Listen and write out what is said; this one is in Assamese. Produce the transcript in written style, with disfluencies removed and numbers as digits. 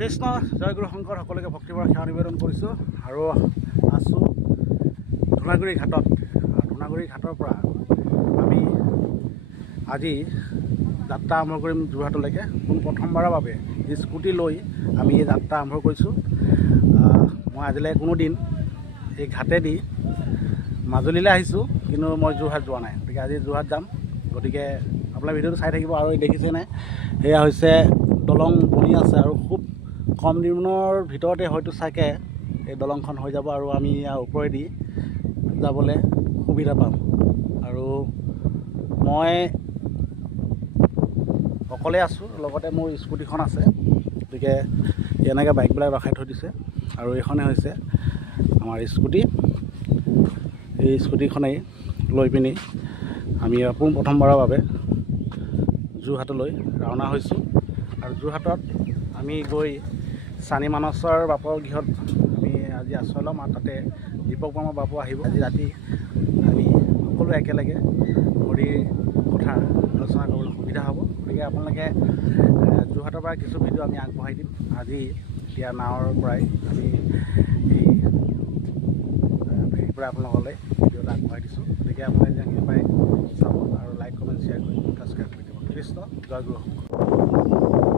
কৃষ্ণ জয়গুৰু শংকৰ সকলোকে ভক্তিভৰা সেৱা নিবেদন কৰিছোঁ আৰু আছোঁ ধূনাগুৰি ঘাটত। ধূনাগুৰি ঘাটৰ পৰা আমি আজি যাত্ৰা আৰম্ভ কৰিম যোৰহাটলৈকে। প্ৰথমবাৰৰ বাবে স্কুটি লৈ আমি এই যাত্ৰা আৰম্ভ কৰিছোঁ। মই আজিলৈ কোনো দিন এই ঘাটেদি মাজুলীলৈ আহিছোঁ, কিন্তু মই যোৰহাট যোৱা নাই। গতিকে আজি যোৰহাট যাম। গতিকে আপোনাৰ ভিডিঅ'টো চাই থাকিব। আৰু দেখিছেনে, সেয়া হৈছে দলং বনি আছে আৰু খুব কম দিনৰ ভিতৰতে হয়তো চাগে এই দলংখন হৈ যাব আৰু আমি ইয়াৰ ওপৰেদি যাবলৈ সুবিধা পাম। আৰু মই অকলে আছোঁ, লগতে মোৰ স্কুটিখন আছে। গতিকে এনেকৈ বাইকবিলাক ৰখাই থৈ দিছে আৰু এইখনে হৈছে আমাৰ স্কুটি। এই স্কুটিখনেই লৈ পিনি আমি প্ৰথমবাৰৰ বাবে যোৰহাটলৈ ৰাওনা হৈছোঁ। আৰু যোৰহাটত আমি গৈ চানি মানসৰ বাপৰ গৃহত আমি আজি আশ্ৰয় ল'ম আৰু তাতে দীপক বৰ্মা বাপু আহিব। আজি ৰাতি আমি সকলোৱে একেলগে হৰিৰ কথা আলোচনা কৰিবলৈ সুবিধা হ'ব। গতিকে আপোনালোকে যোৰহাটৰ পৰা কিছু ভিডিঅ' আমি আগবঢ়াই দিম। আজি এতিয়া নাৱৰ পৰাই আমি এই ফেৰীৰ পৰা আপোনালোকলৈ ভিডিঅ'টো আগবঢ়াই দিছোঁ। গতিকে আপোনালোকে যিখিনি পাৰে চাব আৰু লাইক কমেণ্ট শ্বেয়াৰ কৰি ছাবস্ক্ৰাইব কৰি দিব। কৃষ্ণ জয়গুৰু শংকৰ।